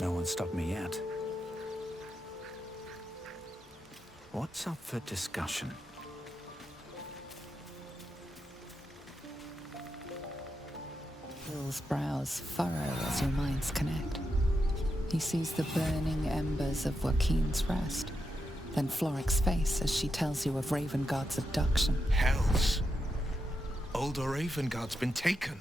No one stopped me yet. What's up for discussion? Will's brows furrow as your minds connect. He sees the burning embers of Joaquin's rest, then Floric's face as she tells you of Ravengard's abduction. Hells! Older Ravengard's been taken.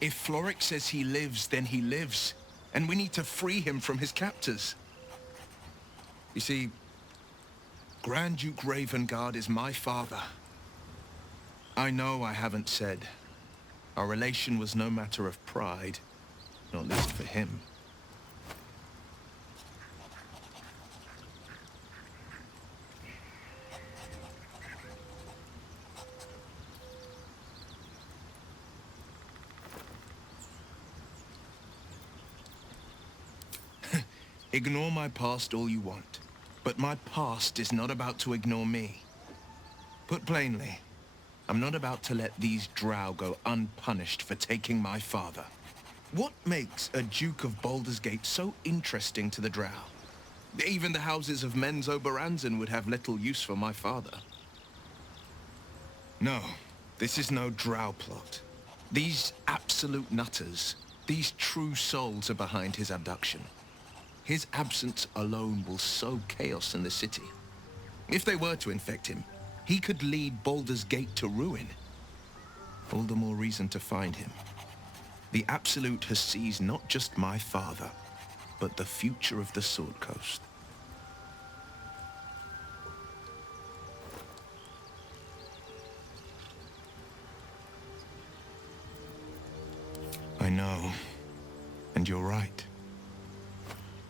If Floric says he lives, then he lives. And we need to free him from his captors. You see, Grand Duke Ravengard is my father. I know I haven't said. Our relation was no matter of pride, not least for him. Ignore my past all you want, but my past is not about to ignore me. Put plainly, I'm not about to let these drow go unpunished for taking my father. What makes a Duke of Baldur's Gate so interesting to the drow? Even the houses of Men's Oberanzen would have little use for my father. No, this is no drow plot. These absolute nutters, these true souls are behind his abduction. His absence alone will sow chaos in the city. If they were to infect him, he could lead Baldur's Gate to ruin. All the more reason to find him. The Absolute has seized not just my father, but the future of the Sword Coast. I know, and you're right.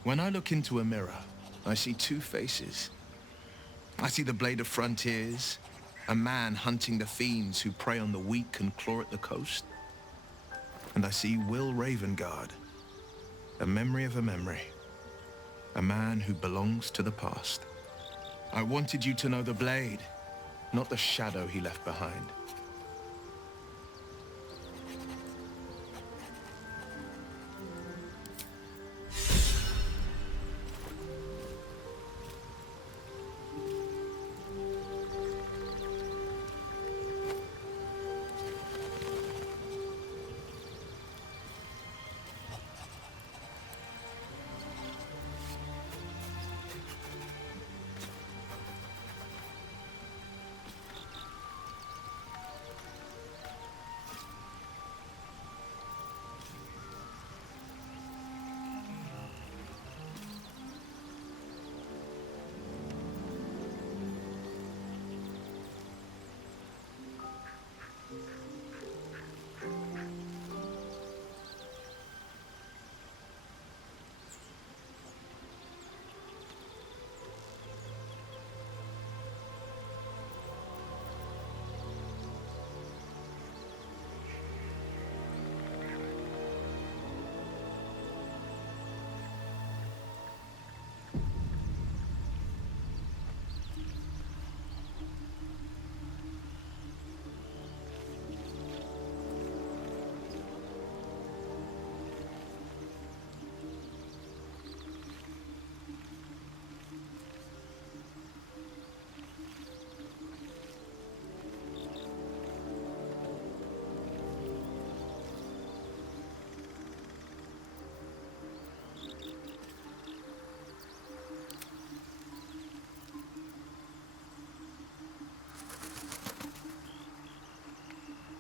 When I look into a mirror, I see two faces. I see the Blade of Frontiers, a man hunting the fiends who prey on the weak and claw at the coast. And I see Will Ravengard, a memory of a memory, a man who belongs to the past. I wanted you to know the Blade, not the shadow he left behind.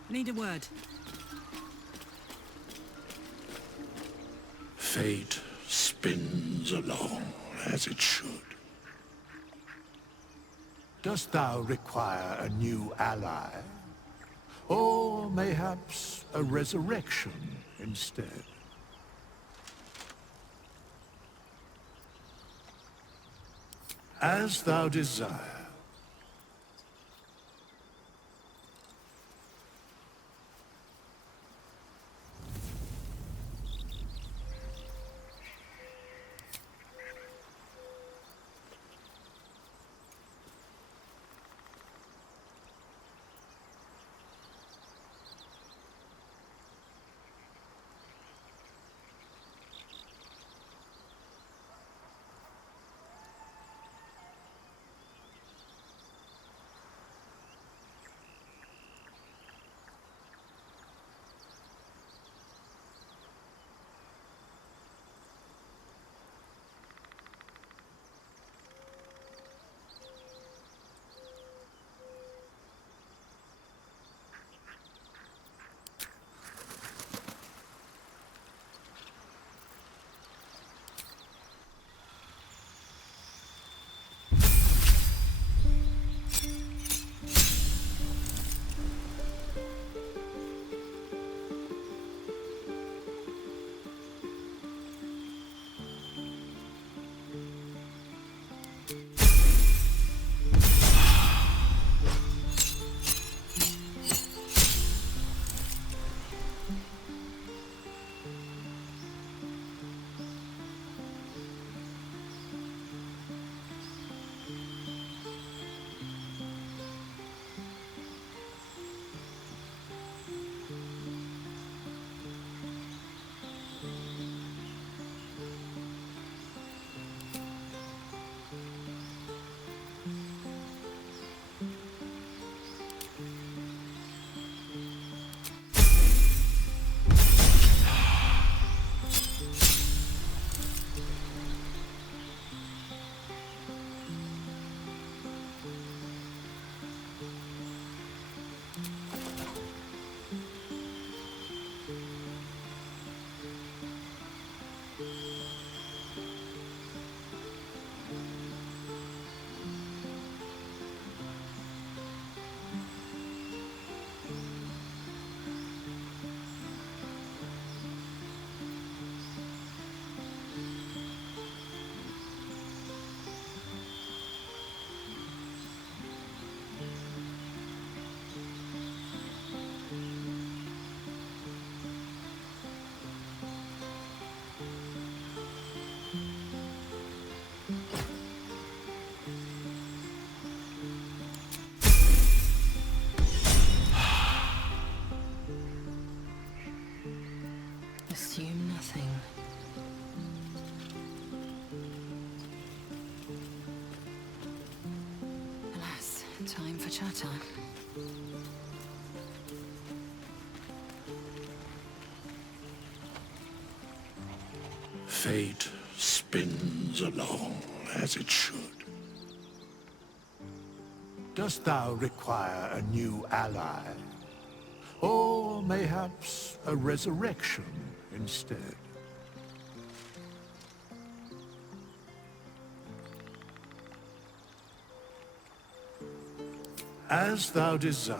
Need a word. Fate spins along as it should. Dost thou require a new ally? Or mayhaps a resurrection instead? As thou desire. Time for chatter. Fate spins along as it should. Dost thou require a new ally? Or mayhaps a resurrection instead? As thou desire.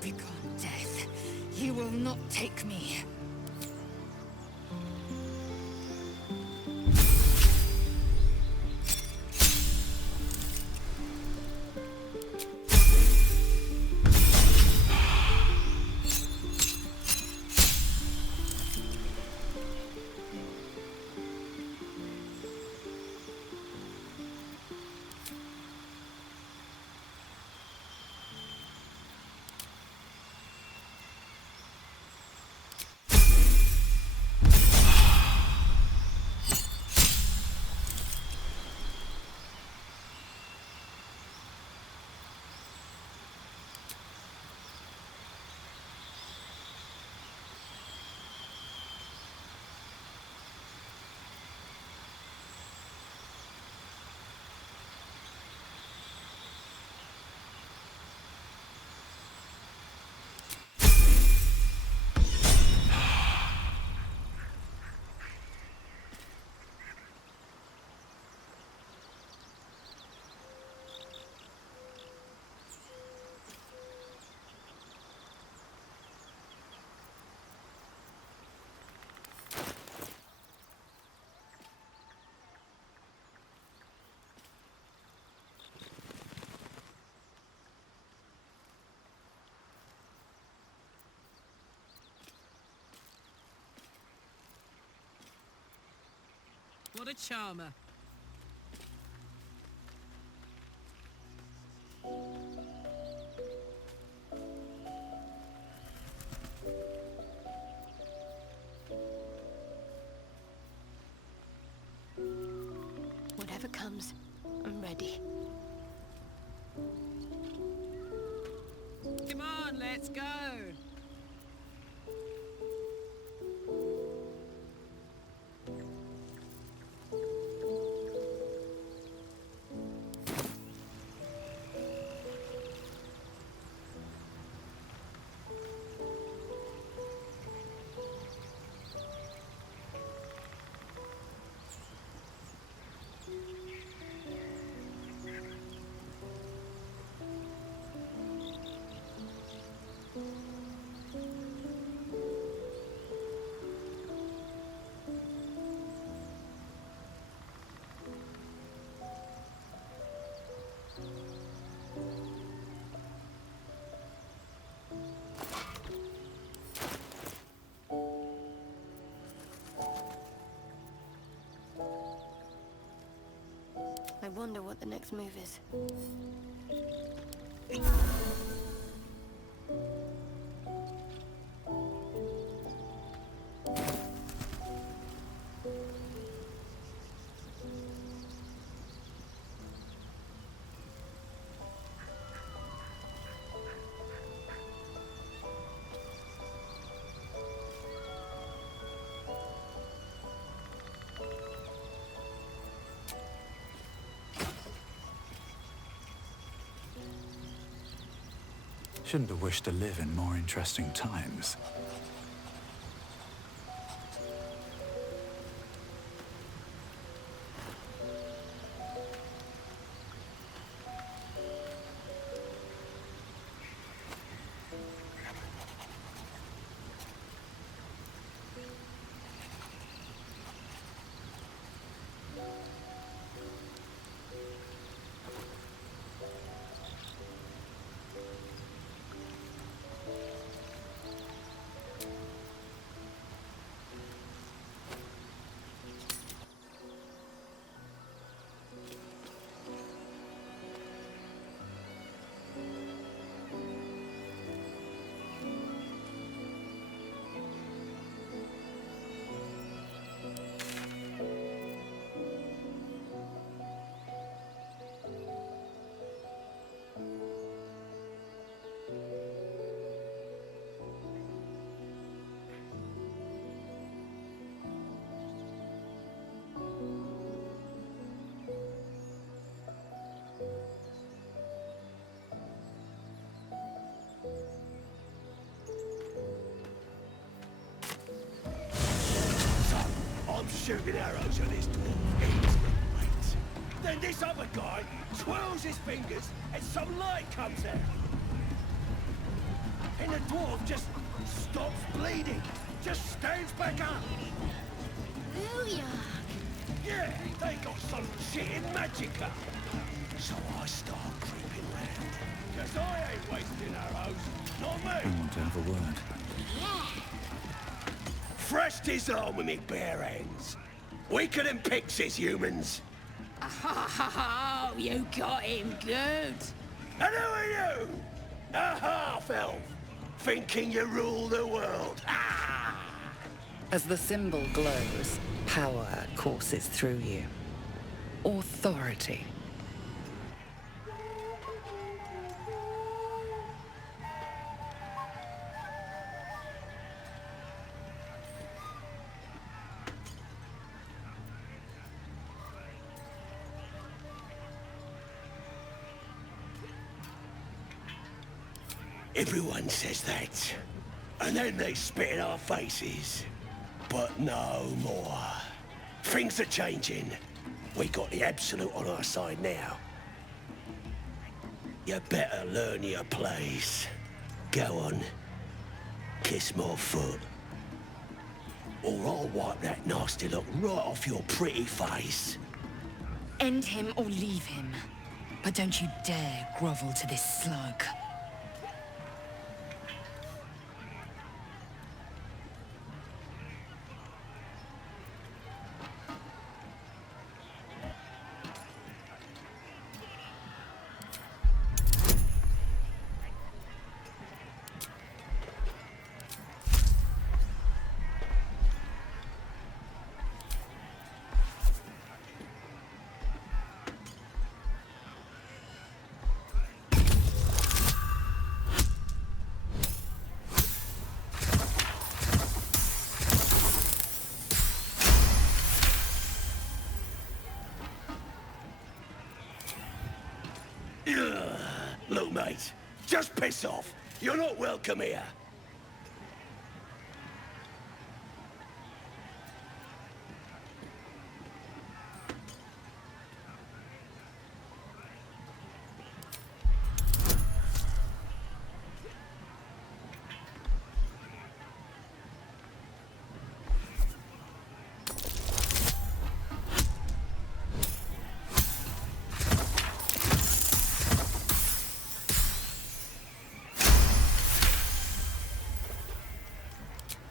Begone, death. You will not take me. What a charmer. Whatever comes, I'm ready. Come on, let's go. I wonder what the next move is. Shouldn't have wished to live in more interesting times. shooting arrows at this dwarf instant, mate. Then this other guy twirls his fingers and some light comes out. And the dwarf just stops bleeding, just stands back up. Booyah! Yeah, they got some shit in magicka. So I start creeping round. Cause I ain't wasting arrows, not me. I want to have a word. Fresh disarm with me bare hands. Weaker than pixies, humans. Oh, you got him good. And who are you? A half-elf, thinking you rule the world. Ah! As the symbol glows, power courses through you. Authority. Everyone says that, and then they spit in our faces. But no more. Things are changing. We got the absolute on our side now. You better learn your place. Go on. Kiss my foot. Or I'll wipe that nasty look right off your pretty face. End him or leave him. But don't you dare grovel to this slug. Look, mate, just piss off. You're not welcome here.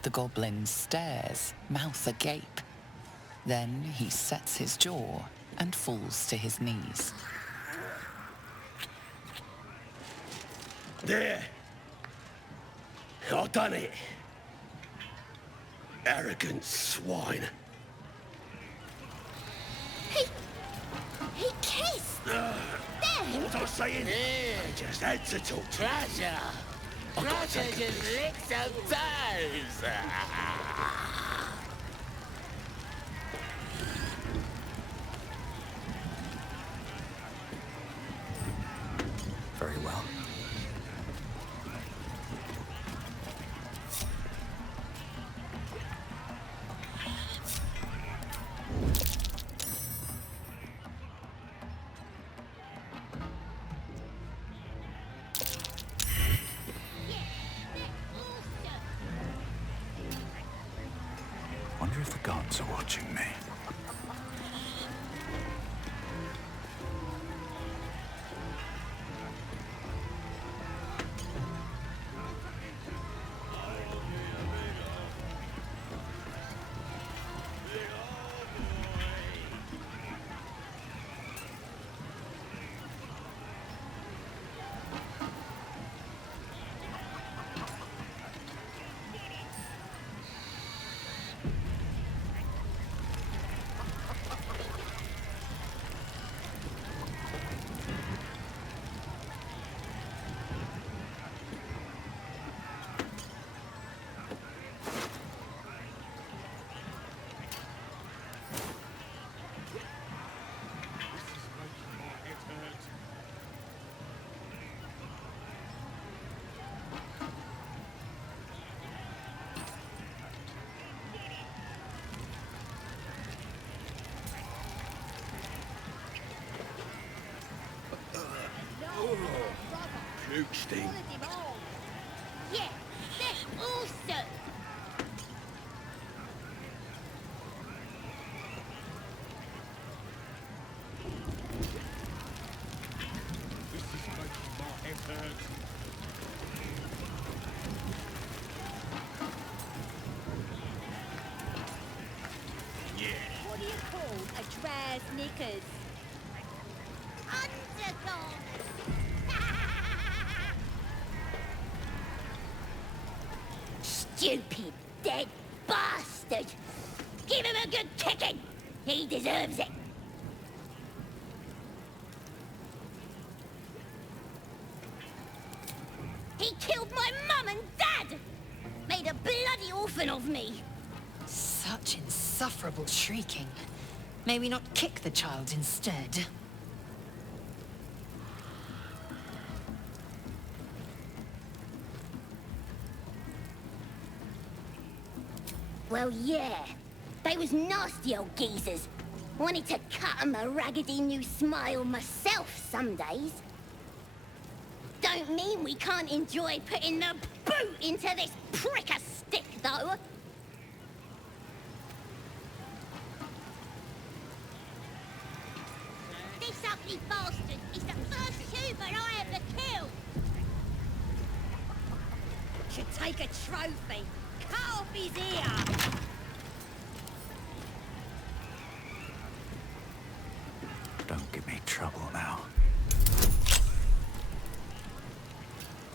The goblin stares, mouth agape. Then he sets his jaw and falls to his knees. There. I've done it. Arrogant swine. He kissed! What was I saying? I just had to talk to you. Pressure just licks some toes. Very well. Wonder if the gods are watching me. Pugsting. Yeah, they're awesome. This is making my head hurt. What do you call a dress knickers? Undergarments. Stupid dead bastard! Give him a good kicking! He deserves it! He killed my mum and dad! Made a bloody orphan of me! Such insufferable shrieking. May we not kick the child instead? Well, yeah. They was nasty old geezers. Wanted to cut 'em a raggedy new smile myself some days. Don't mean we can't enjoy putting the boot into this prick a stick, though. This ugly bastard is the first human I ever killed. Should take a trophy. Cut off his ear. Don't give me trouble now.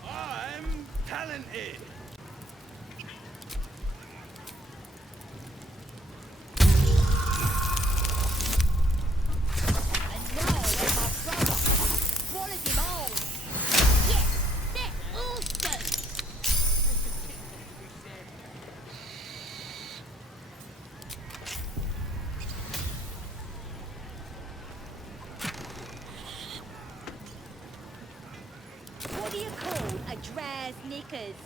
I'm talented. What do you call a dress knickers?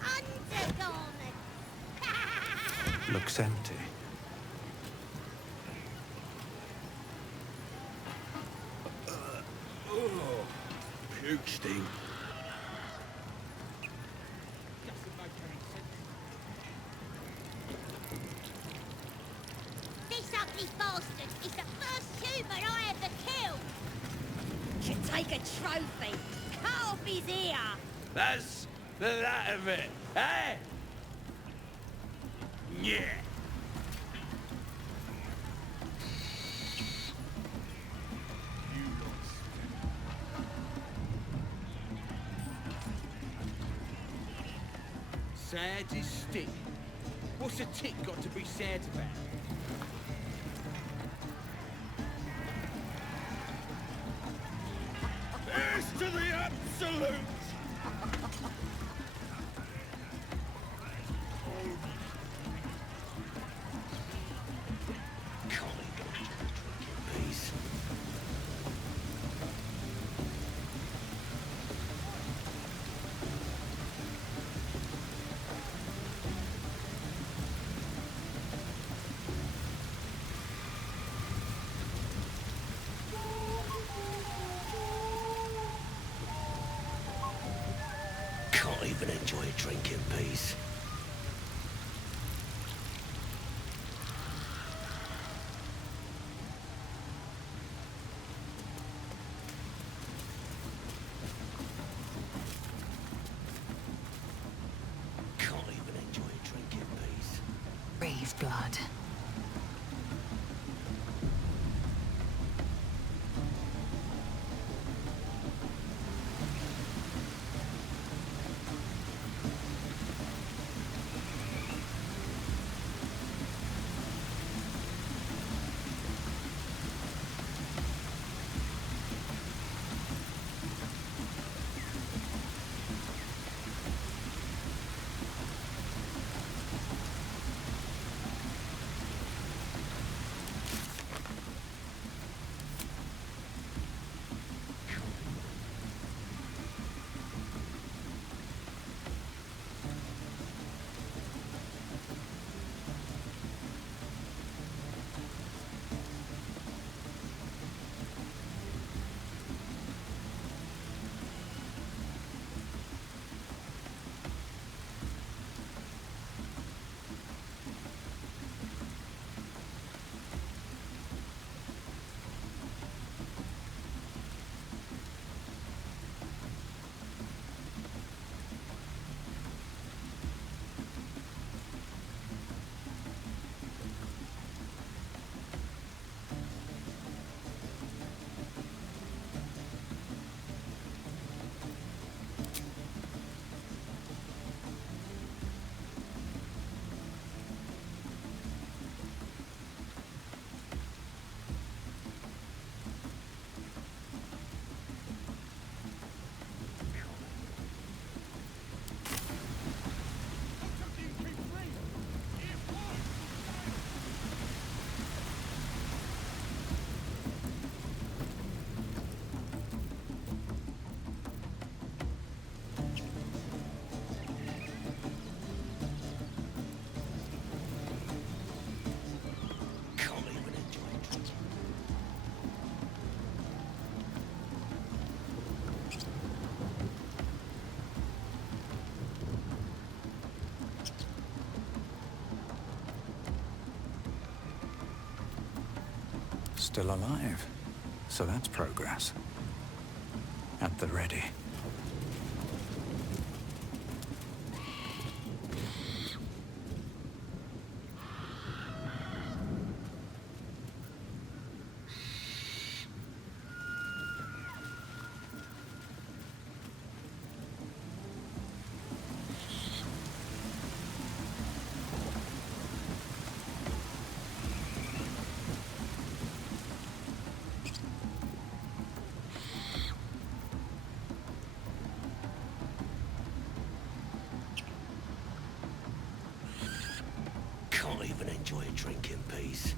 Undergarments. Looks empty. Pugsting. This ugly bastard is the first human I ever killed. Should take a trophy. Cut off his ear. That's that of it, eh? Yeah. Sad is stick. What's a tick got to be sad about? Here's to the absolute! Peace. Can't even enjoy a drink in peace. Can't even enjoy a drink in peace. Brave blood. Still alive. So that's progress. At the ready. Can't even enjoy a drink in peace.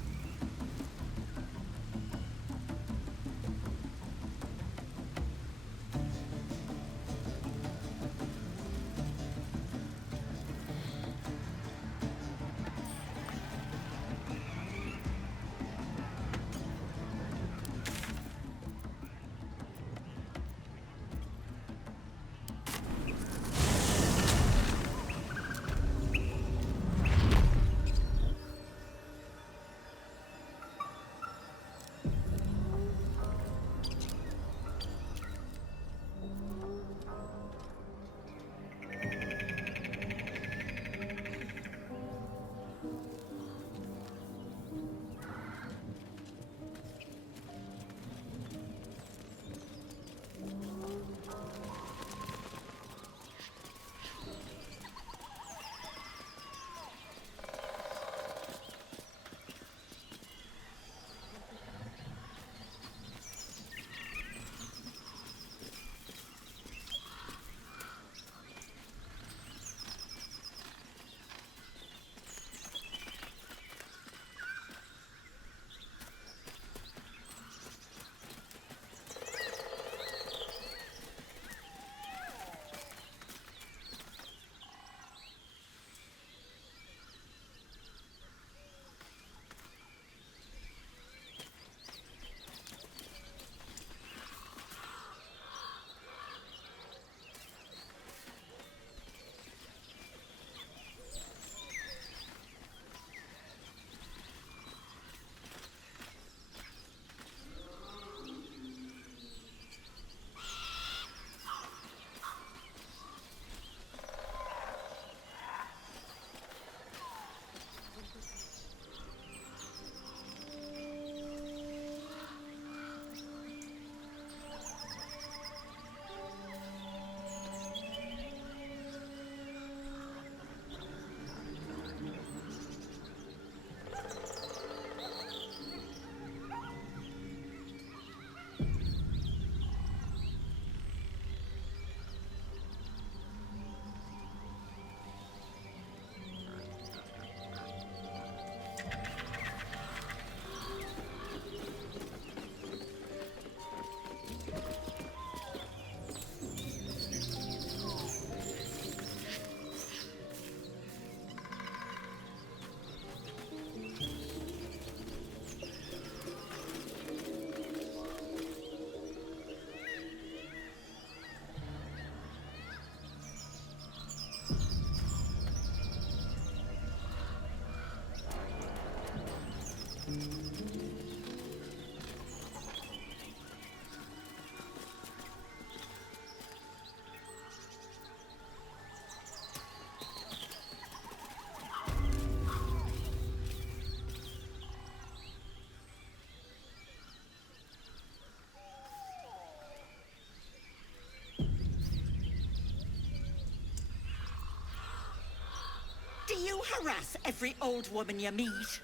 Do you harass every old woman you meet?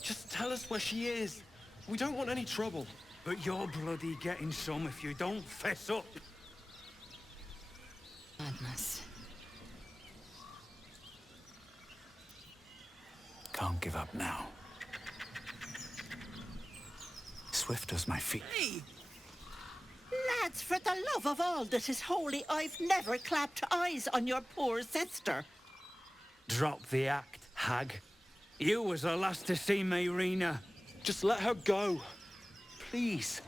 Just tell us where she is. We don't want any trouble. But you're bloody getting some if you don't fess up. Madness. Can't give up now. Swift as my feet. Hey! Lads, for the love of all that is holy, I've never clapped eyes on your poor sister. Drop the act, hag. You was the last to see me, Rena. Just let her go. Please.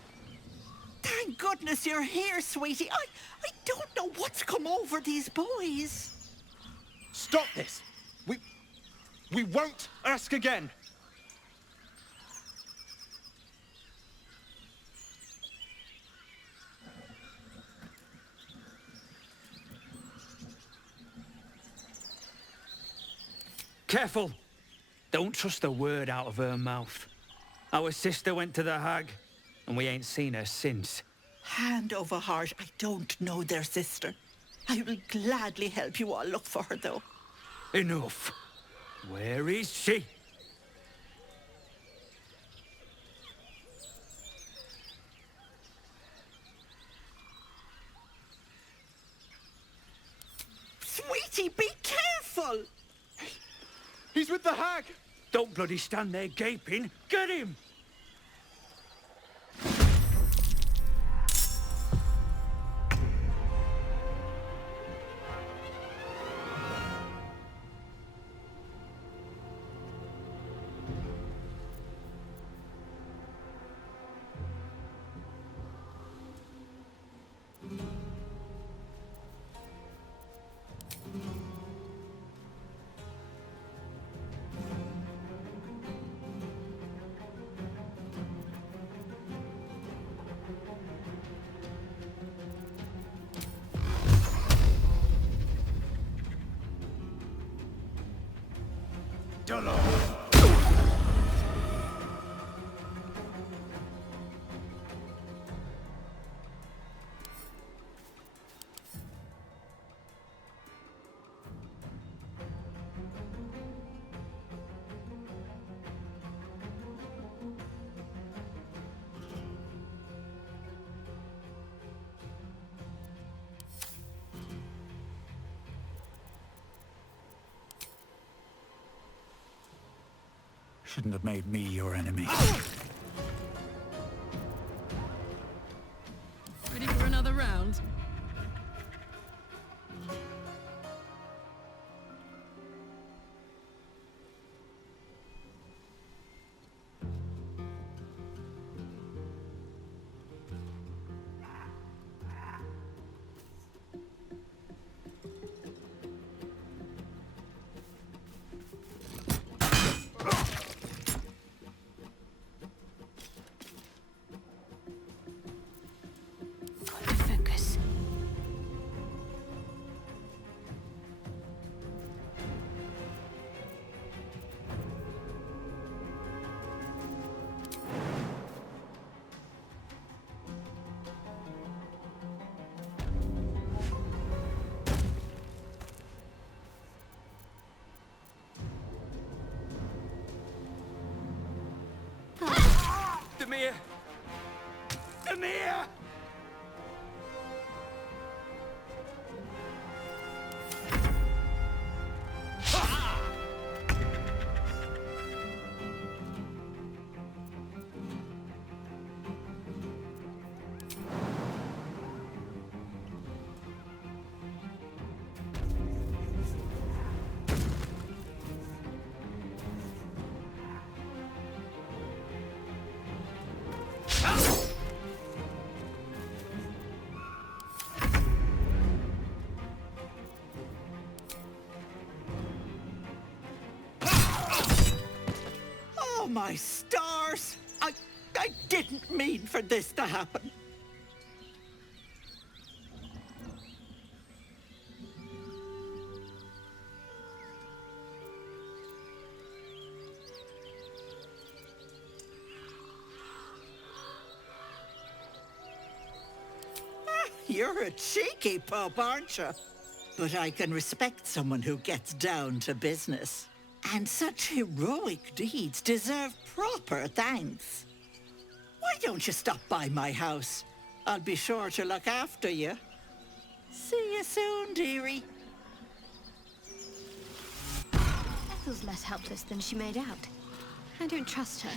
Thank goodness you're here, sweetie. I don't know what's come over these boys. Stop this! We won't ask again. Careful! Don't trust a word out of her mouth. Our sister went to the hag, and we ain't seen her since. Hand over heart, I don't know their sister. I will gladly help you all look for her, though. Enough. Where is she? Sweetie, be careful! He's with the hag! Don't bloody stand there gaping. Get him! Shouldn't have made me your enemy. Ready for another round? Demir! Demir! Oh, my stars! I didn't mean for this to happen. You're a cheeky pup, aren't you? But I can respect someone who gets down to business. And such heroic deeds deserve proper thanks. Why don't you stop by my house? I'll be sure to look after you. See you soon, dearie. Ethel's less helpless than she made out. I don't trust her.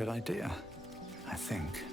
Good idea, I think.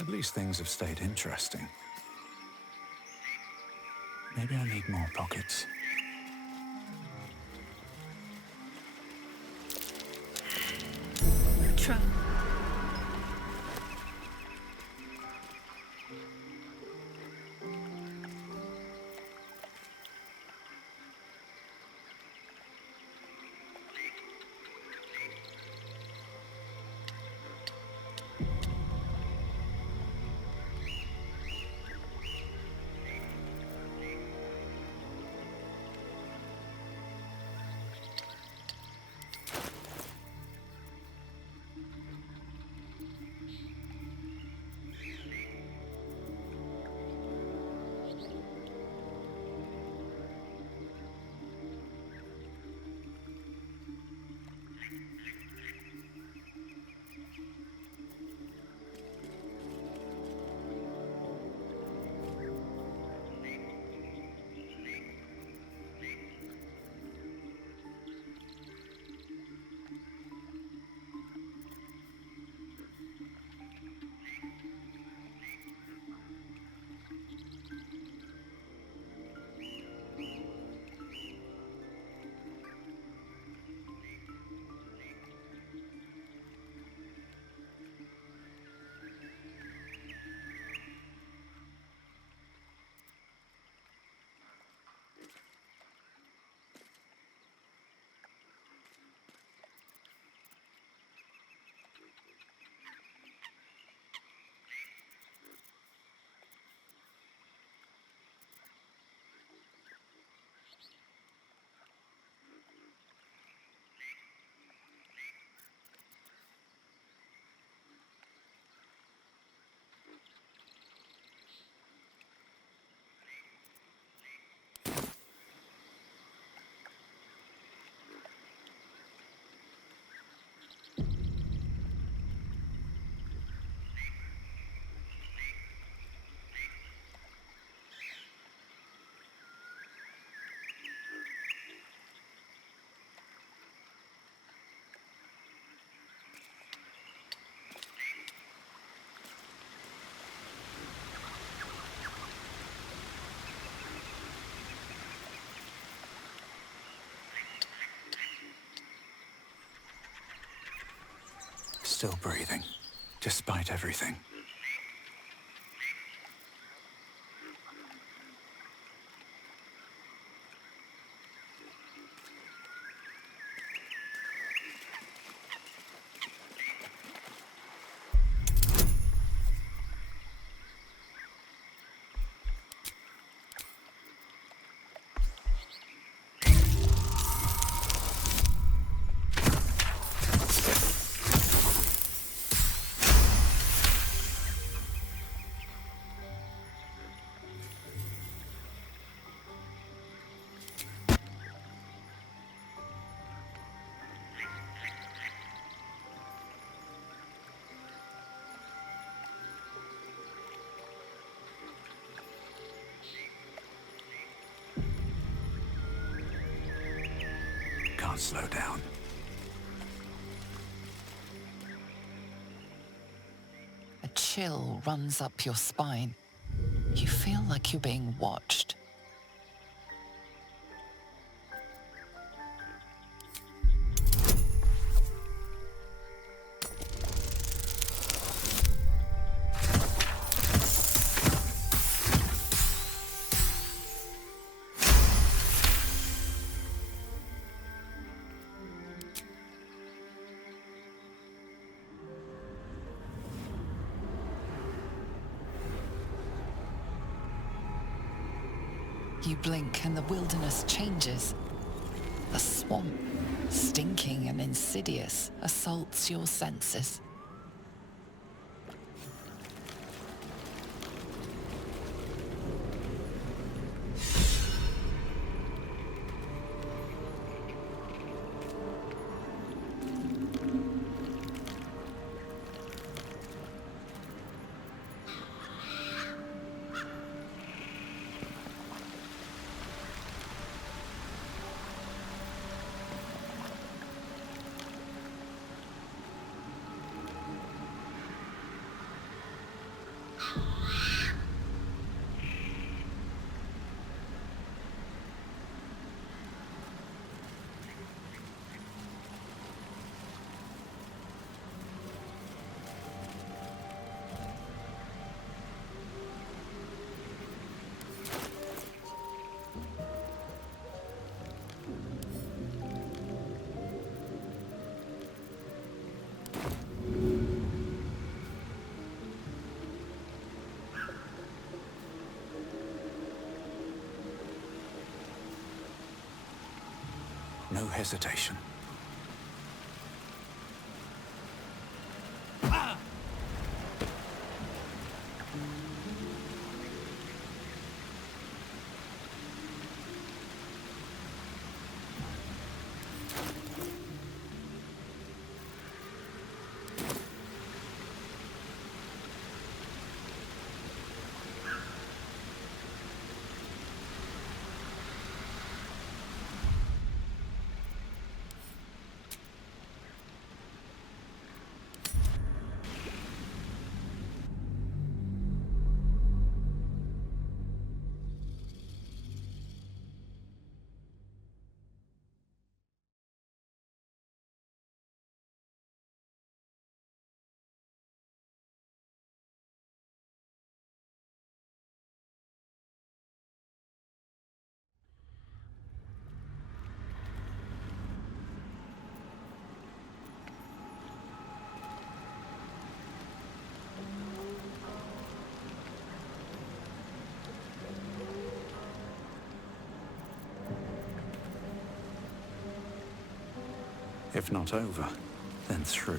At least things have stayed interesting. Maybe I need more pockets. Try. Still breathing, despite everything. slow down. A chill runs up your spine. You feel like you're being watched. You blink and the wilderness changes. A swamp, stinking and insidious, assaults your senses. No hesitation. If not over, then through.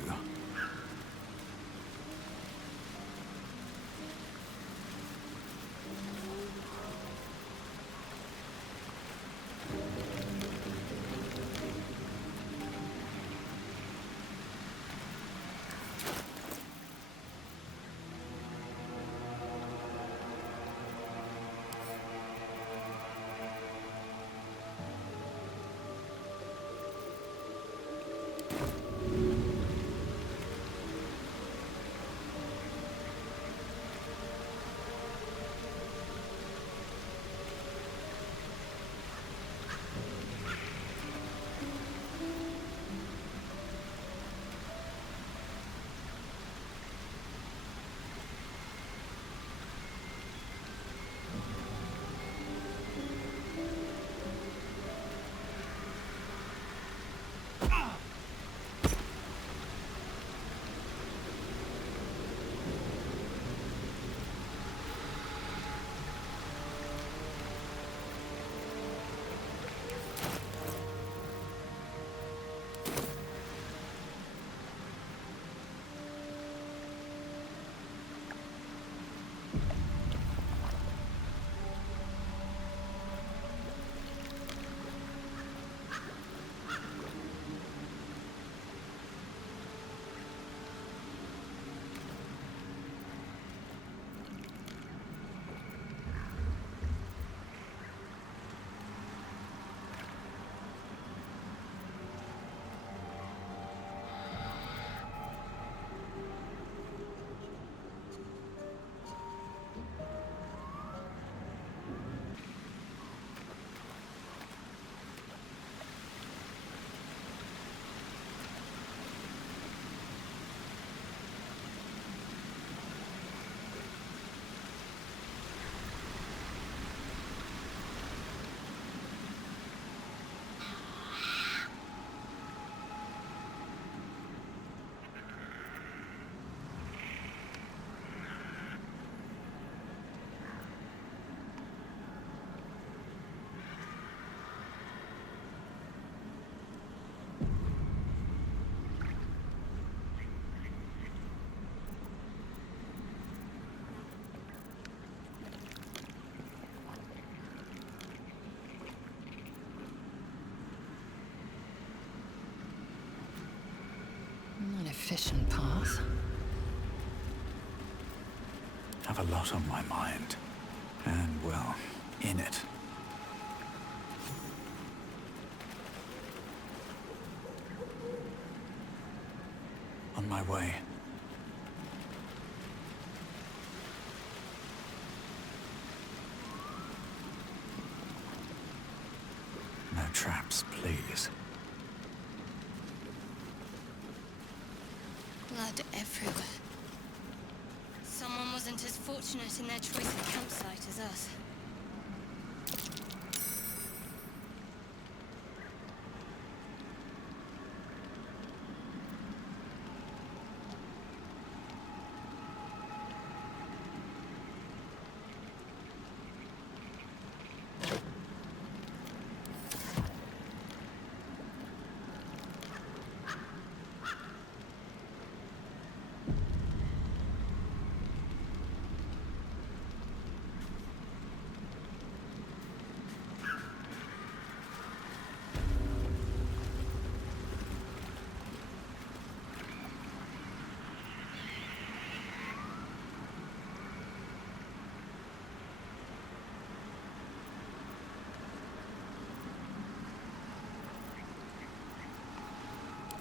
efficient path. Have a lot on my mind. And, well, in it. On my way. No traps, please. Blood everywhere. Someone wasn't as fortunate in their choice of campsite as us.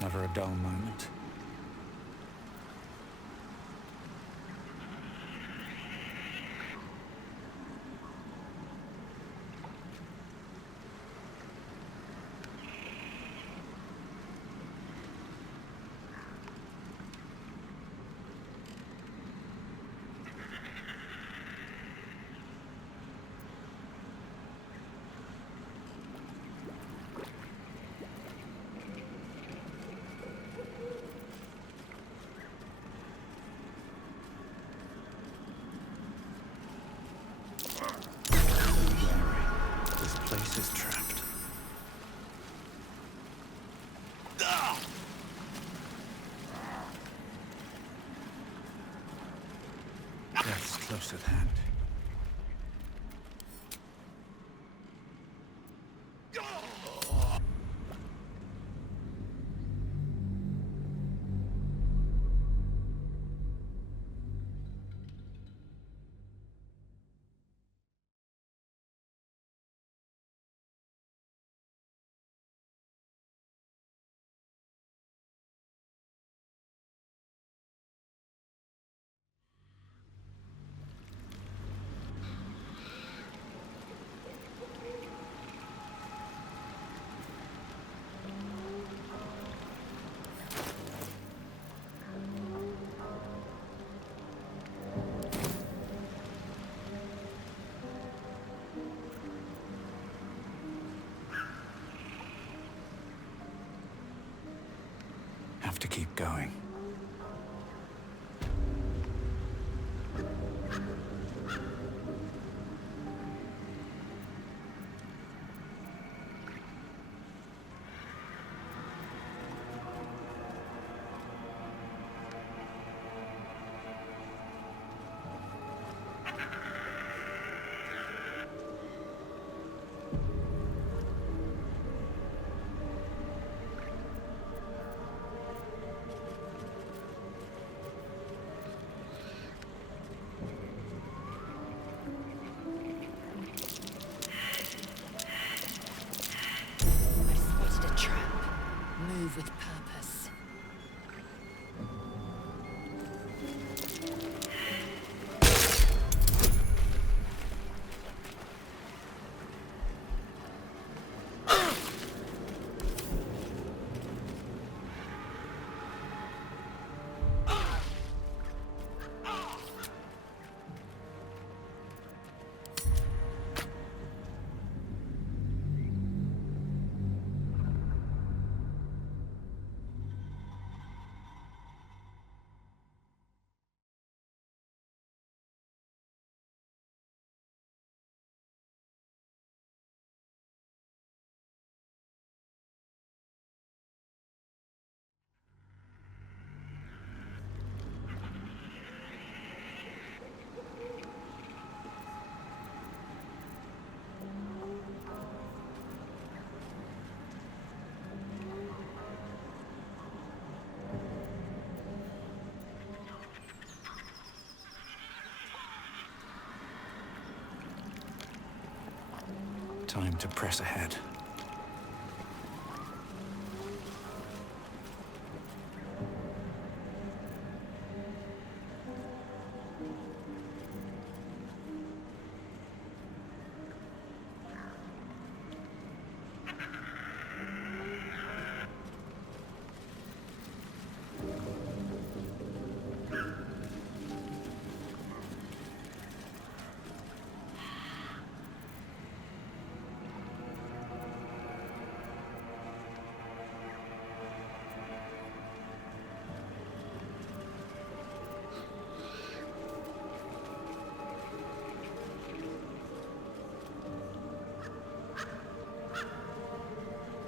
Never a dull moment. This place is trapped. Death's close at hand. Have to keep going. Time to press ahead.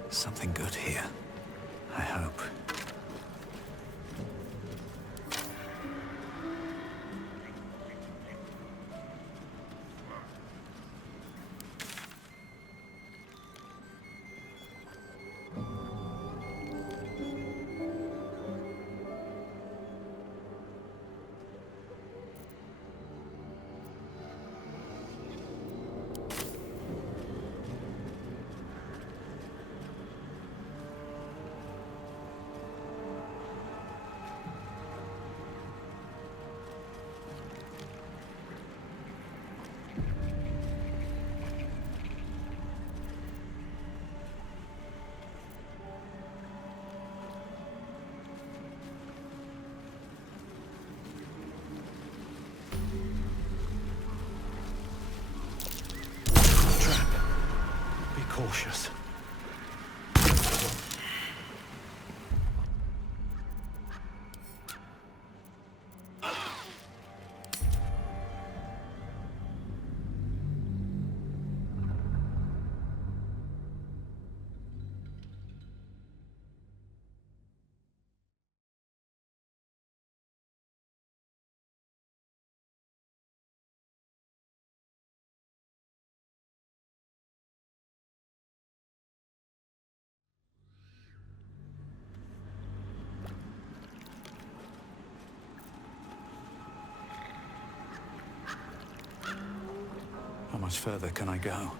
Something good here, I hope. Cautious. How much further can I go?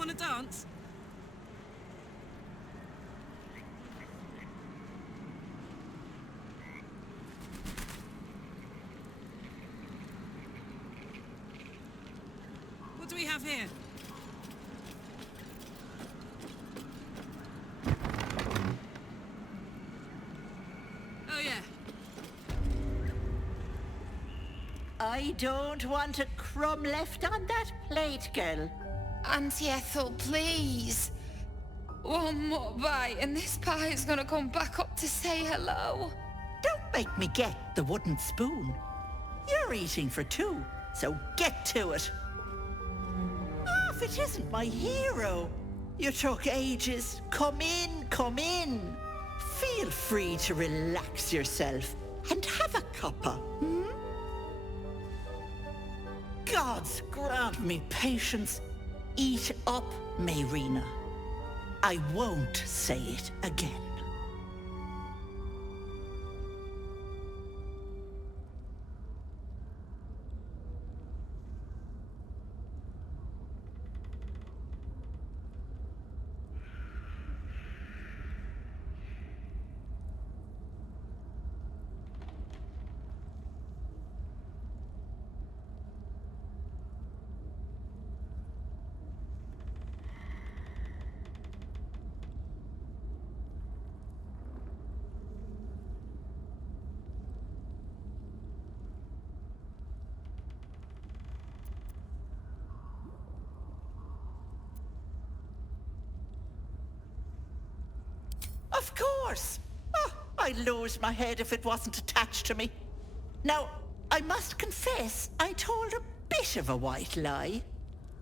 Want to dance? What do we have here? Oh, yeah. I don't want a crumb left on that plate, girl. Auntie Ethel, please. One more bite and this pie is gonna come back up to say hello. Don't make me get the wooden spoon. You're eating for two, so get to it. Oh, if it isn't my hero. You took ages. Come in, come in. Feel free to relax yourself and have a cuppa, hmm? Gods grant me patience. Eat up, Mayrina. I won't say it again. Of course! Oh, I'd lose my head if it wasn't attached to me. Now, I must confess, I told a bit of a white lie.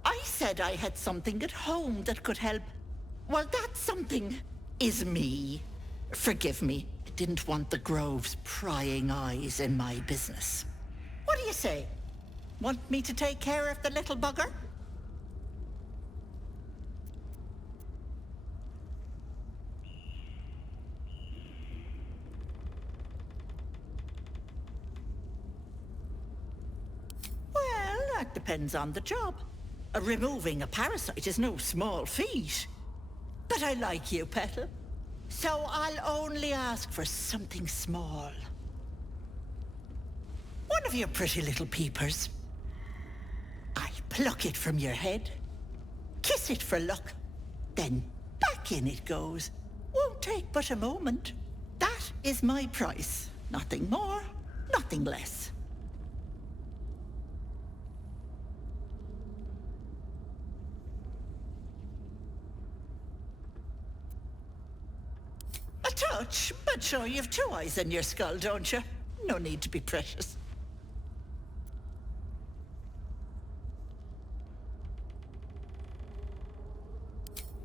I said I had something at home that could help. Well, that something is me. Forgive me, I didn't want the Grove's prying eyes in my business. What do you say? Want me to take care of the little bugger? That depends on the job. Removing a parasite is no small feat. But I like you, Petal. So I'll only ask for something small. One of your pretty little peepers. I'll pluck it from your head, kiss it for luck, then back in it goes. Won't take but a moment. That is my price. Nothing more, nothing less. A touch, but sure you've two eyes in your skull, don't you? No need to be precious.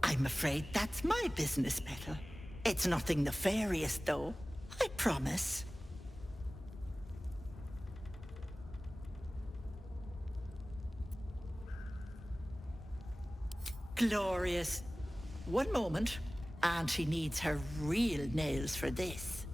I'm afraid that's my business, Petal. It's nothing nefarious, though. I promise. Glorious. One moment. Auntie needs her real nails for this.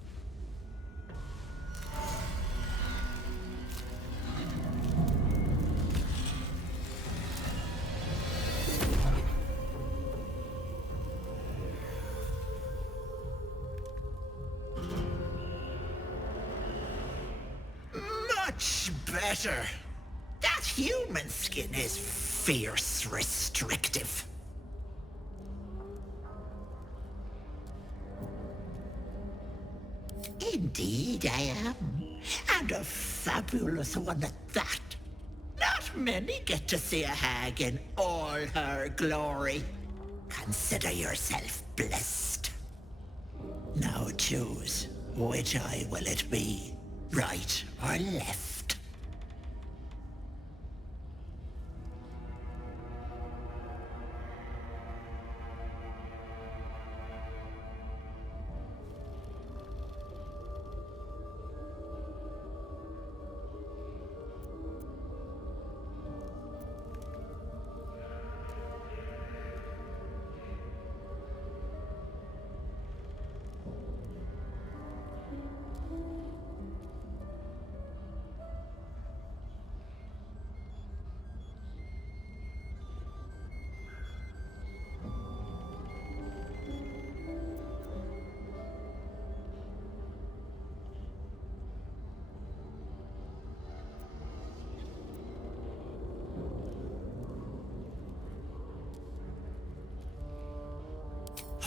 Much better. That human skin is fierce restrictive. Indeed I am. And a fabulous one at that. Not many get to see a hag in all her glory. Consider yourself blessed. Now choose, which eye will it be? Right or left?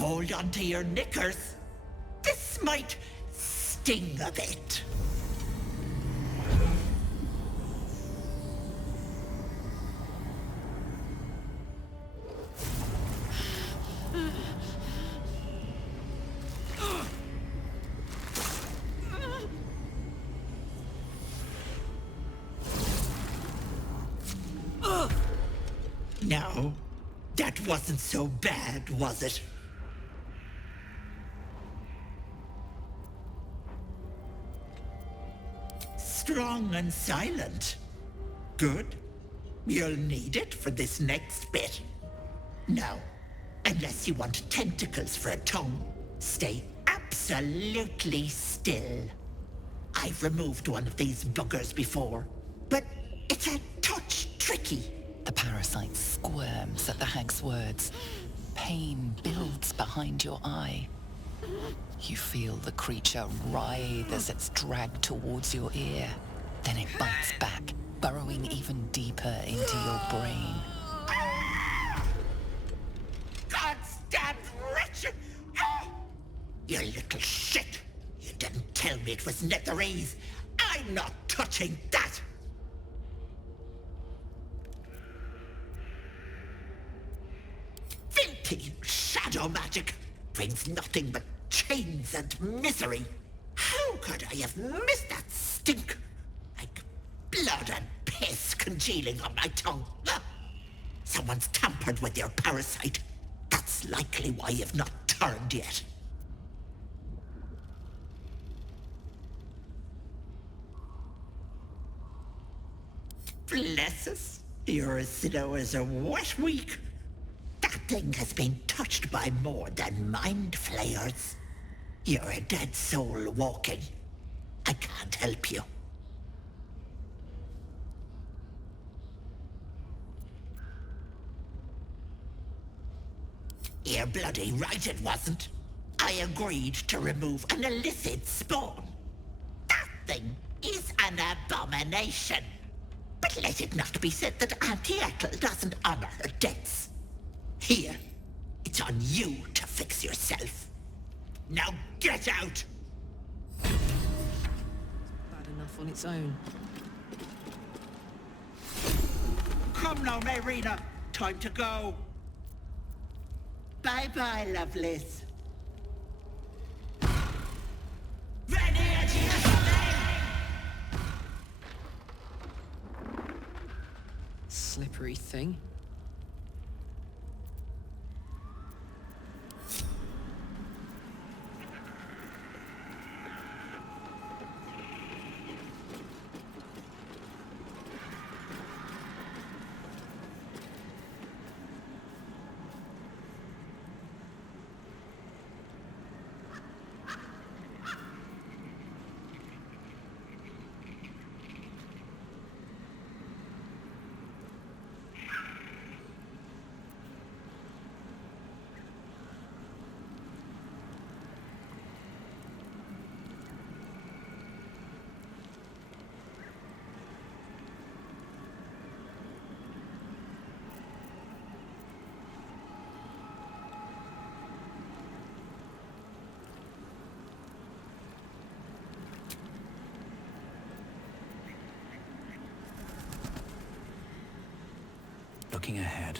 Hold on to your knickers. This might sting a bit. No, that wasn't so bad, was it? Strong and silent. Good. You'll need it for this next bit. Now, unless you want tentacles for a tongue, stay absolutely still. I've removed one of these buggers before, but it's a touch tricky. The parasite squirms at the hag's words. Pain builds behind your eye. You feel the creature writhe as it's dragged towards your ear. Then it bites back, burrowing even deeper into your brain. Goddamn wretched! You little shit! You didn't tell me it was netherese. I'm not touching that! Filthy shadow magic brings nothing but chains and misery. How could I have missed that stink? Like blood and piss congealing on my tongue. Someone's tampered with your parasite. That's likely why you've not turned yet. Bless us. You're as slow as a wet week. That thing has been touched by more than mind flayers. You're a dead soul walking. I can't help you. You're bloody right it wasn't. I agreed to remove an illicit spawn. That thing is an abomination. But let it not be said that Auntie Ethel doesn't honor her debts. Here, it's on you to fix yourself. Now get out! Bad enough on its own. Come now, Marina. Time to go. Bye-bye, Lovelace. Slippery thing. Looking ahead.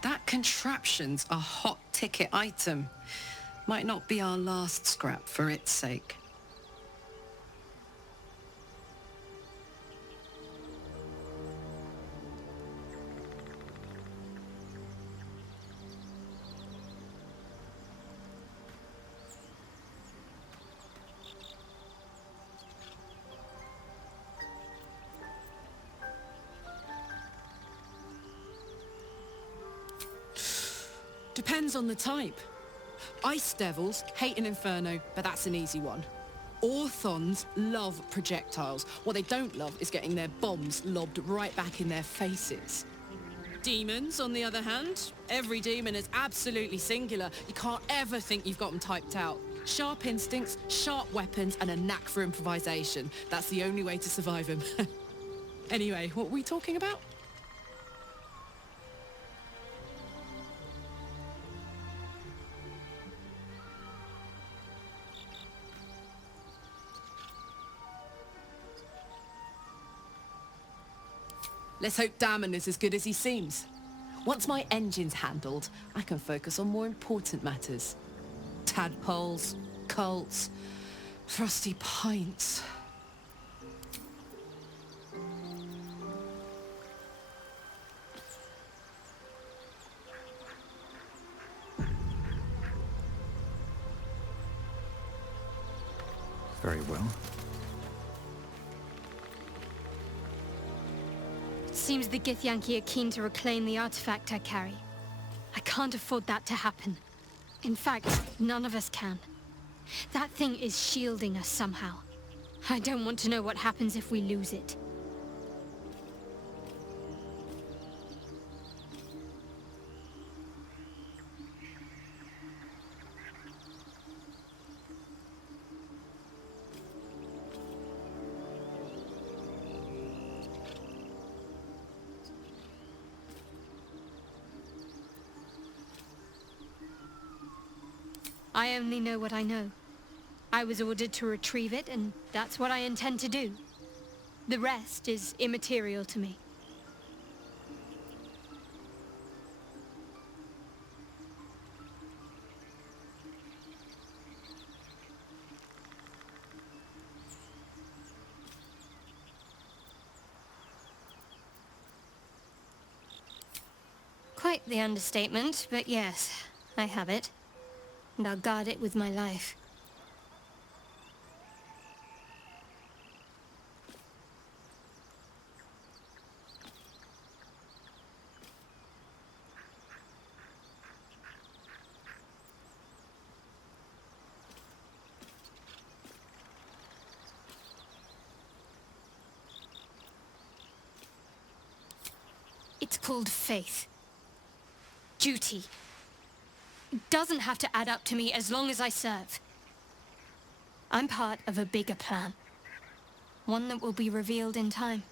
That contraption's a hot ticket item. Might not be our last scrap for its sake. Depends on the type. Ice devils hate an inferno, but that's an easy one. Orthons love projectiles. What they don't love is getting their bombs lobbed right back in their faces. Demons, on the other hand, every demon is absolutely singular. You can't ever think you've got them typed out. Sharp instincts, sharp weapons, and a knack for improvisation. That's the only way to survive them. Anyway, what were we talking about? Let's hope Damon is as good as he seems. Once my engine's handled, I can focus on more important matters. Tadpoles, cults, frosty pints. Very well. Seems the Githyanki are keen to reclaim the artifact I carry. I can't afford that to happen. In fact, none of us can. That thing is shielding us somehow. I don't want to know what happens if we lose it. I only know what I know. I was ordered to retrieve it, and that's what I intend to do. The rest is immaterial to me. Quite the understatement, but yes, I have it. And I'll guard it with my life. It's called faith. Duty. It doesn't have to add up to me as long as I serve. I'm part of a bigger plan. One that will be revealed in time.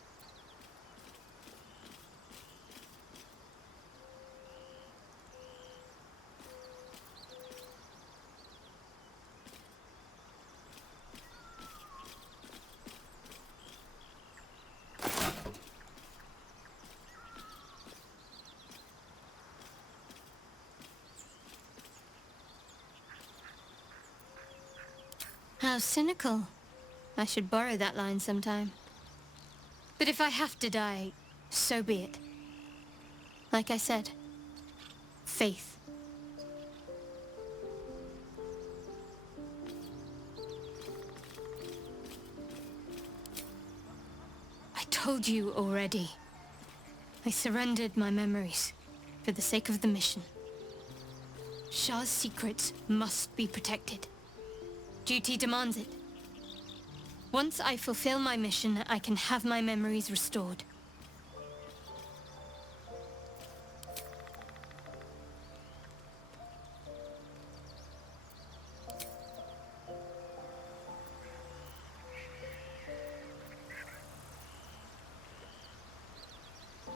How cynical. I should borrow that line sometime. But if I have to die, so be it. Like I said, faith. I told you already. I surrendered my memories for the sake of the mission. Shah's secrets must be protected. Duty demands it. Once I fulfill my mission, I can have my memories restored.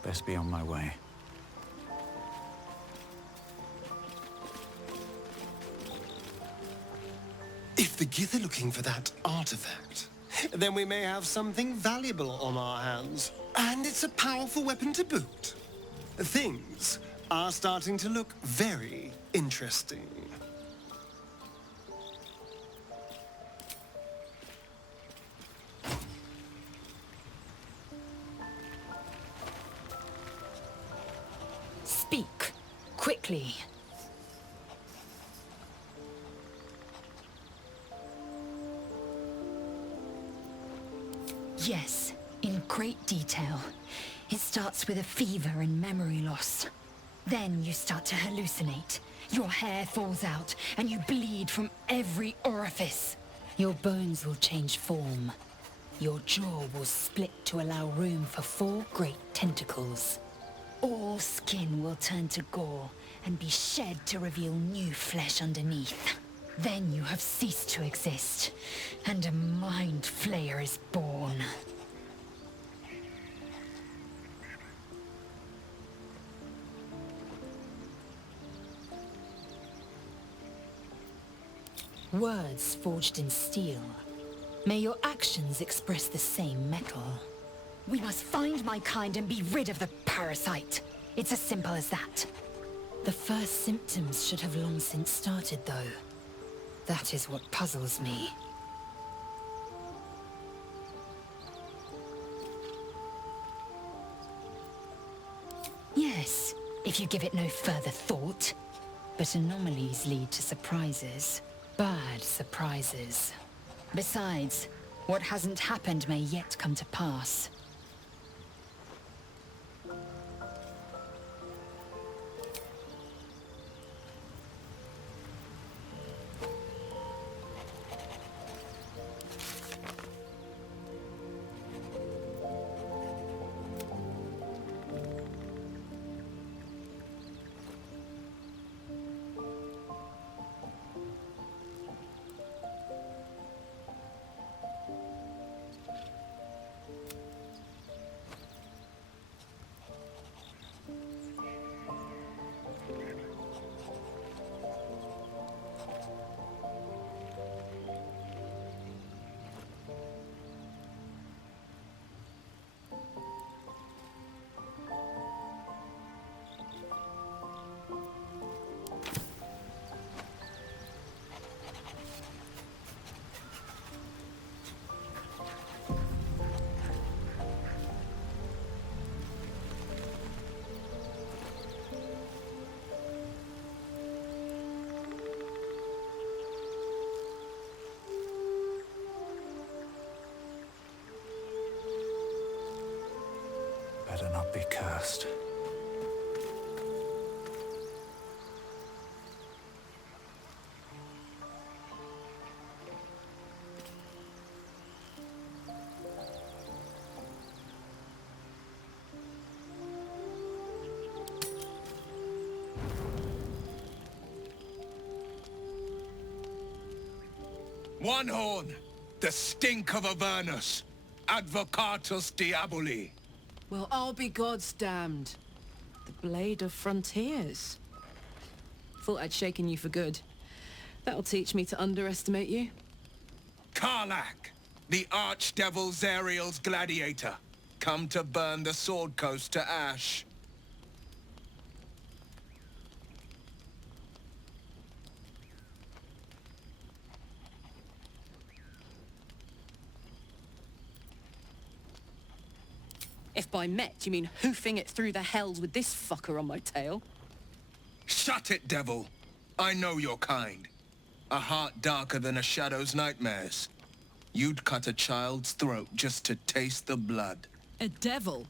Best be on my way. If the Gith are looking for that artifact, then we may have something valuable on our hands. And it's a powerful weapon to boot. Things are starting to look very interesting. Speak quickly. Yes, in great detail. It starts with a fever and memory loss. Then you start to hallucinate. Your hair falls out, and you bleed from every orifice. Your bones will change form. Your jaw will split to allow room for 4 great tentacles. All skin will turn to gore and be shed to reveal new flesh underneath. Then you have ceased to exist, and a mind flayer is born. Words forged in steel. May your actions express the same metal. We must find my kind and be rid of the parasite. It's as simple as that. The first symptoms should have long since started, though. That is what puzzles me. Yes, if you give it no further thought. But anomalies lead to surprises. Bad surprises. Besides, what hasn't happened may yet come to pass. Better not be cursed. One horn, the stink of Avernus, advocatus diaboli. Well, I'll be God's damned. The blade of frontiers. Thought I'd shaken you for good. That'll teach me to underestimate you. Karlach, the archdevil Zariel's gladiator, come to burn the Sword Coast to ash. If by met you mean hoofing it through the hells with this fucker on my tail. Shut it, devil. I know your kind. A heart darker than a shadow's nightmares. You'd cut a child's throat just to taste the blood. A devil?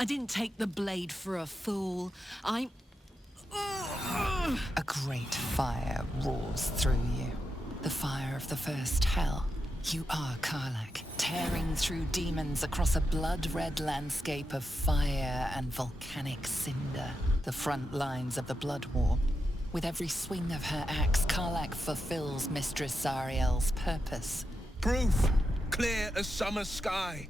I didn't take the blade for a fool. I'm... A great fire roars through you. The fire of the first hell. You are Karlach, tearing through demons across a blood-red landscape of fire and volcanic cinder. The front lines of the Blood War. With every swing of her axe, Karlach fulfills Mistress Zariel's purpose. Proof! Clear as summer sky.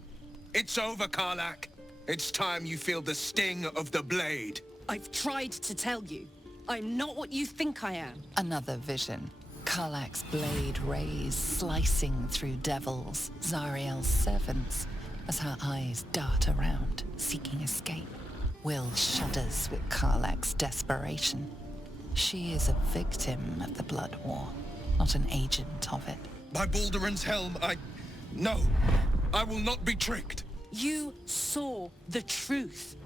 It's over, Karlach. It's time you feel the sting of the blade. I've tried to tell you. I'm not what you think I am. Another vision. Karlach's blade rays slicing through devils, Zariel's servants, as her eyes dart around, seeking escape. Will shudders with Karlach's desperation. She is a victim of the Blood War, not an agent of it. By Balduran's helm, No, I will not be tricked. You saw the truth.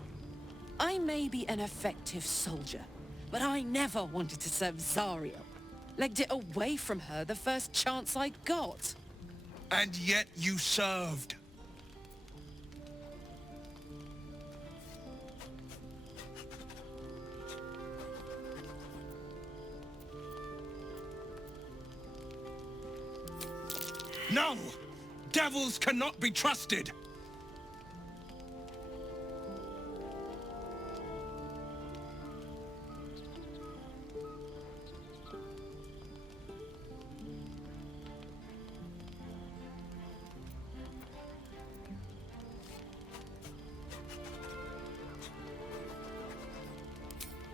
I may be an effective soldier, but I never wanted to serve Zariel. Legged it away from her the first chance I got. And yet you served. No! Devils cannot be trusted!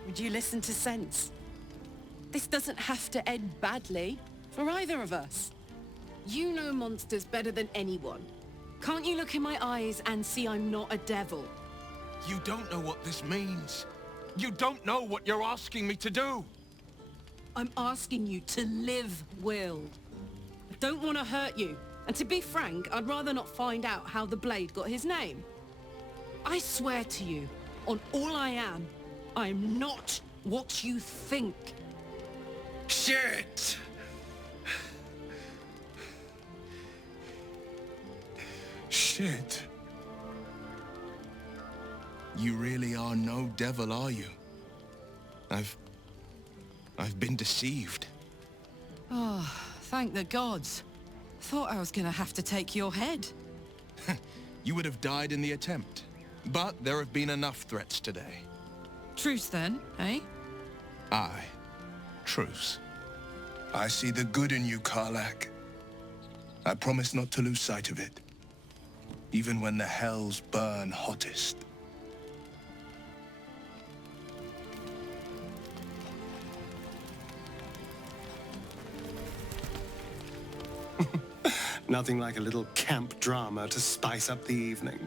Would you listen to sense? This doesn't have to end badly for either of us. You know monsters better than anyone. Can't you look in my eyes and see I'm not a devil? You don't know what this means. You don't know what you're asking me to do. I'm asking you to live, Will. I don't want to hurt you. And to be frank, I'd rather not find out how the blade got his name. I swear to you, on all I am, I'm not what you think. Shit! Shit. You really are no devil, are you? I've been deceived. Oh, thank the gods. Thought I was gonna have to take your head. You would have died in the attempt. But there have been enough threats today. Truce then, eh? Aye. Truce. I see the good in you, Karlach. I promise not to lose sight of it. Even when the hells burn hottest. Nothing like a little camp drama to spice up the evening.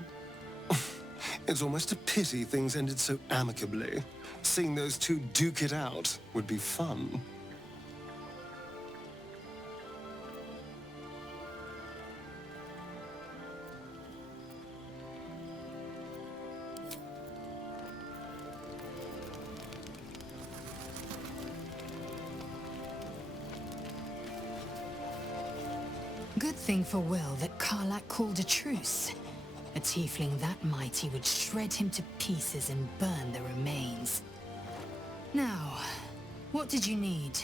It's almost a pity things ended so amicably. Seeing those two duke it out would be fun. Good thing for Will that Karlach called a truce. A tiefling that mighty would shred him to pieces and burn the remains. Now, what did you need?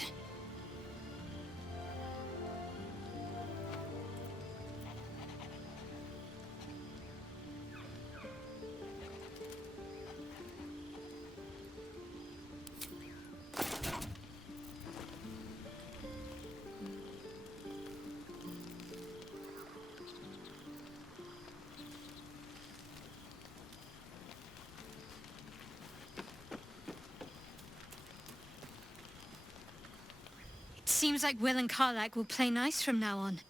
Seems like Will and Karlach will play nice from now on.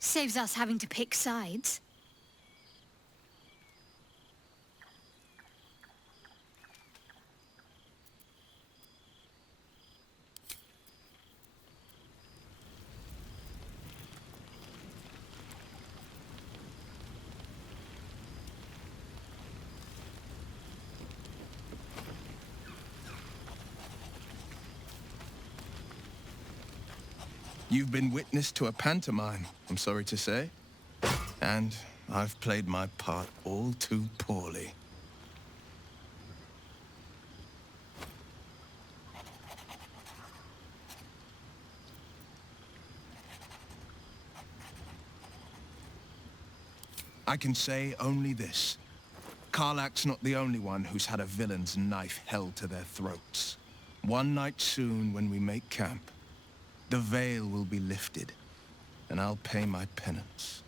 Saves us having to pick sides. You've been witness to a pantomime, I'm sorry to say. And I've played my part all too poorly. I can say only this. Karlach's not the only one who's had a villain's knife held to their throats. One night soon, when we make camp, the veil will be lifted, and I'll pay my penance.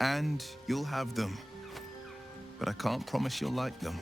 And you'll have them, but I can't promise you'll like them.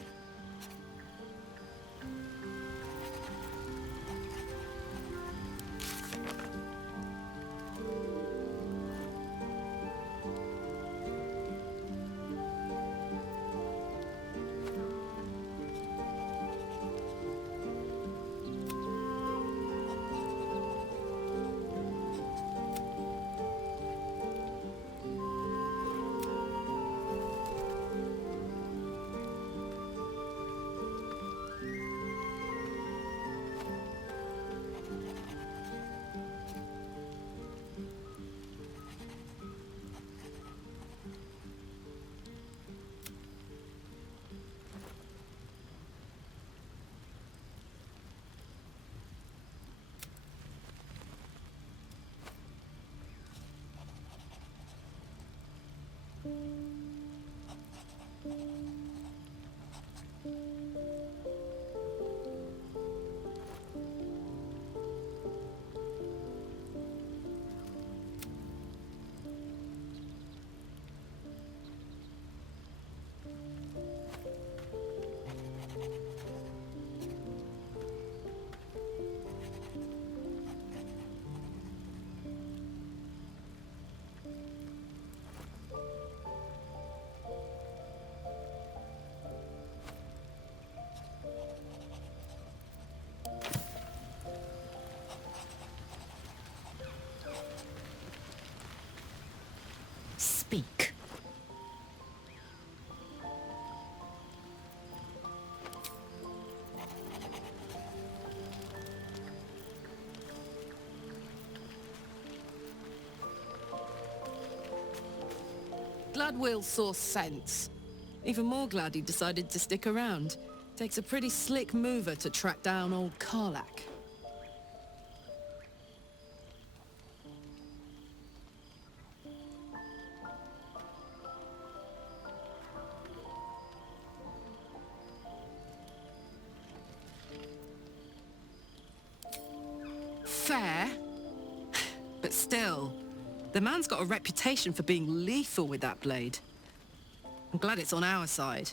Glad Will saw sense. Even more glad he decided to stick around. Takes a pretty slick mover to track down old Karlach. Fair, but still, the man's got a reputation for being lethal with that blade. I'm glad it's on our side.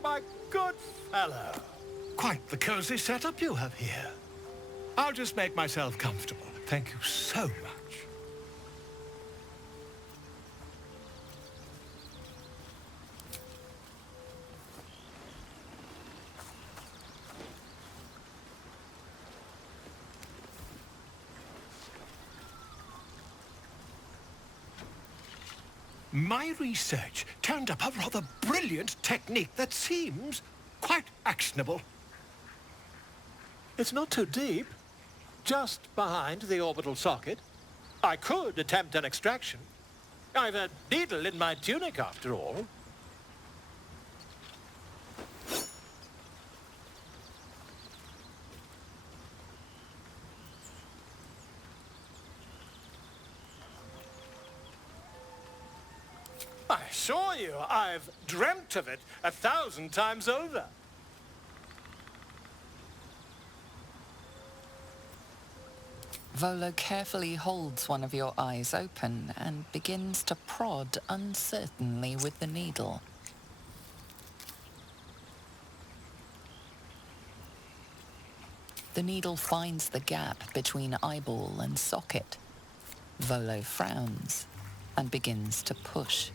My good fellow. Quite the cozy setup you have here. I'll just make myself comfortable. Thank you so much. My research turned up a rather brilliant technique that seems quite actionable. It's not too deep, just behind the orbital socket. I could attempt an extraction. I've a needle in my tunic, after all. I assure you, I've dreamt of it 1,000 times over. Volo carefully holds one of your eyes open and begins to prod uncertainly with the needle. The needle finds the gap between eyeball and socket. Volo frowns and begins to push.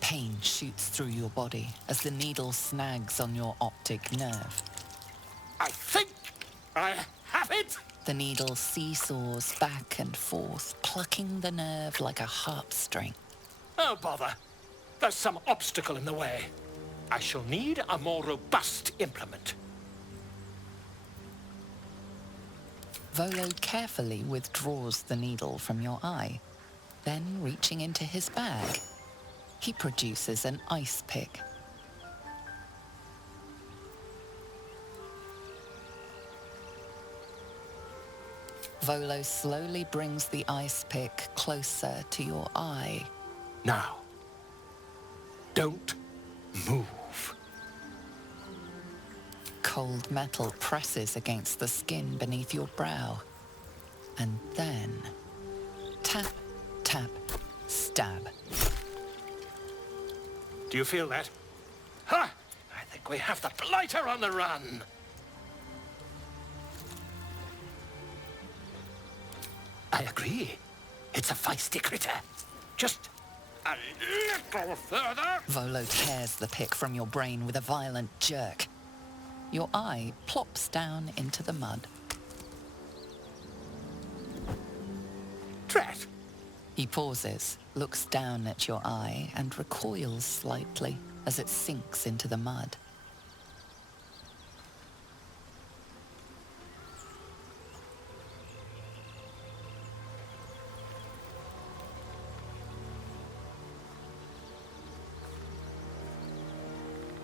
Pain shoots through your body as the needle snags on your optic nerve. I think I have it! The needle seesaws back and forth, plucking the nerve like a harp string. Oh, bother. There's some obstacle in the way. I shall need a more robust implement. Volo carefully withdraws the needle from your eye. Then, reaching into his bag, he produces an ice pick. Volo slowly brings the ice pick closer to your eye. Now, don't move. Cold metal presses against the skin beneath your brow. And then, tap, tap, stab. Do you feel that? Ha! I think we have the blighter on the run. I agree. It's a feisty critter. Just a little further. Volo tears the pick from your brain with a violent jerk. Your eye plops down into the mud. Drat! He pauses, looks down at your eye, and recoils slightly as it sinks into the mud.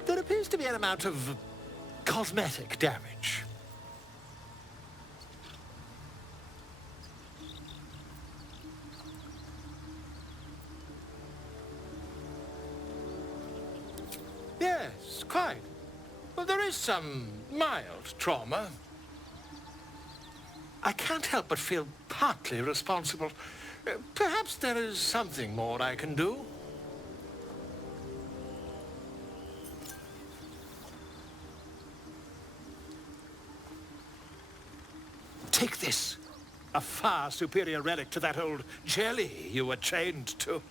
There appears to be an amount of cosmetic damage. Yes, quite. Well, there is some mild trauma. I can't help but feel partly responsible. Perhaps there is something more I can do. Take this. A far superior relic to that old jelly you were chained to.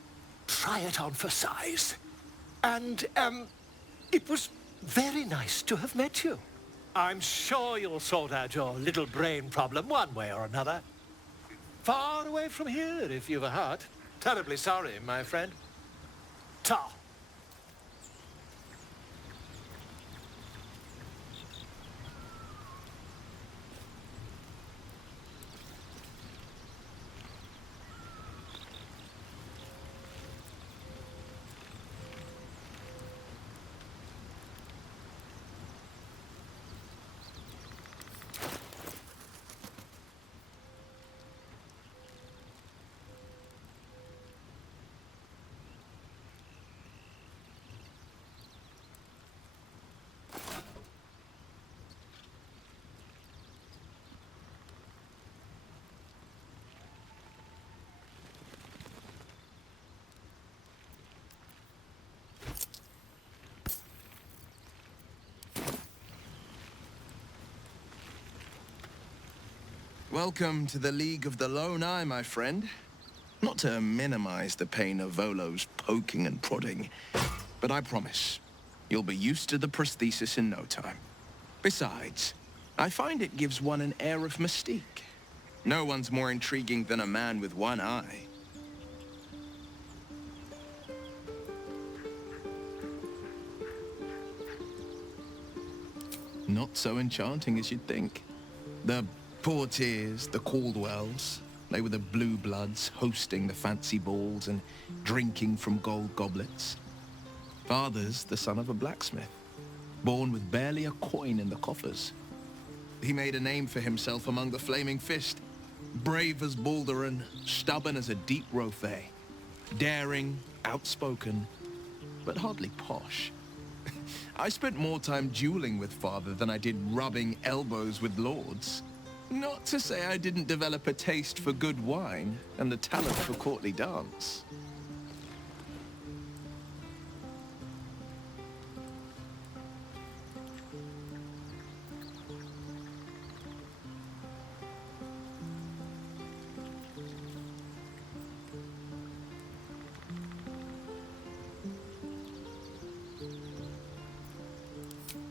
Try it on for size. And, it was very nice to have met you. I'm sure you'll sort out your little brain problem one way or another. Far away from here, if you've a heart. Terribly sorry, my friend. Ta. Welcome to the League of the Lone Eye, my friend. Not to minimize the pain of Volo's poking and prodding, but I promise you'll be used to the prosthesis in no time. Besides, I find it gives one an air of mystique. No one's more intriguing than a man with one eye. Not so enchanting as you'd think. The Portiers, the Caldwells, they were the blue bloods hosting the fancy balls and drinking from gold goblets. Father's the son of a blacksmith, born with barely a coin in the coffers. He made a name for himself among the Flaming Fist, brave as Baldur and stubborn as a deep rothay, daring, outspoken, but hardly posh. I spent more time dueling with Father than I did rubbing elbows with lords. Not to say I didn't develop a taste for good wine and the talent for courtly dance.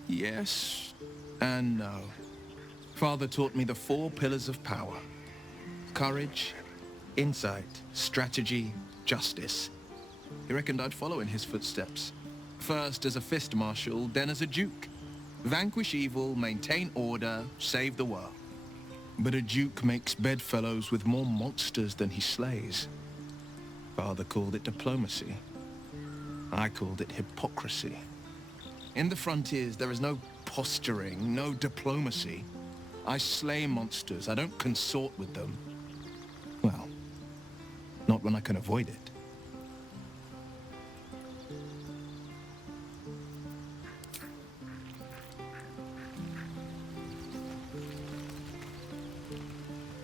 Yes and no. Father taught me the 4 pillars of power. Courage, insight, strategy, justice. He reckoned I'd follow in his footsteps. First as a fist marshal, then as a duke. Vanquish evil, maintain order, save the world. But a duke makes bedfellows with more monsters than he slays. Father called it diplomacy. I called it hypocrisy. In the frontiers, there is no posturing, no diplomacy. I slay monsters, I don't consort with them. Well, not when I can avoid it.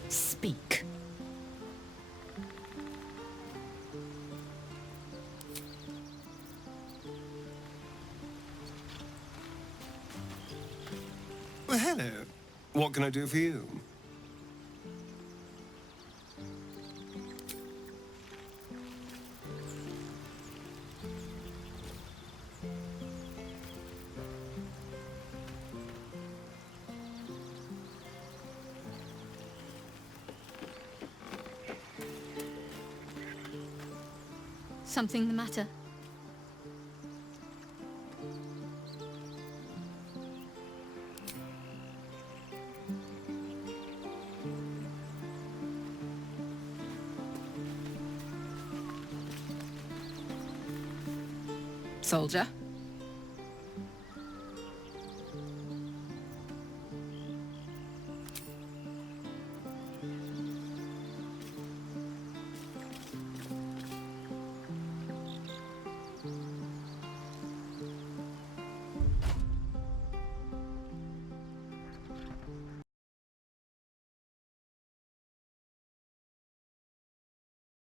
Speak. Well, hello. What can I do for you? Something the matter? Soldier.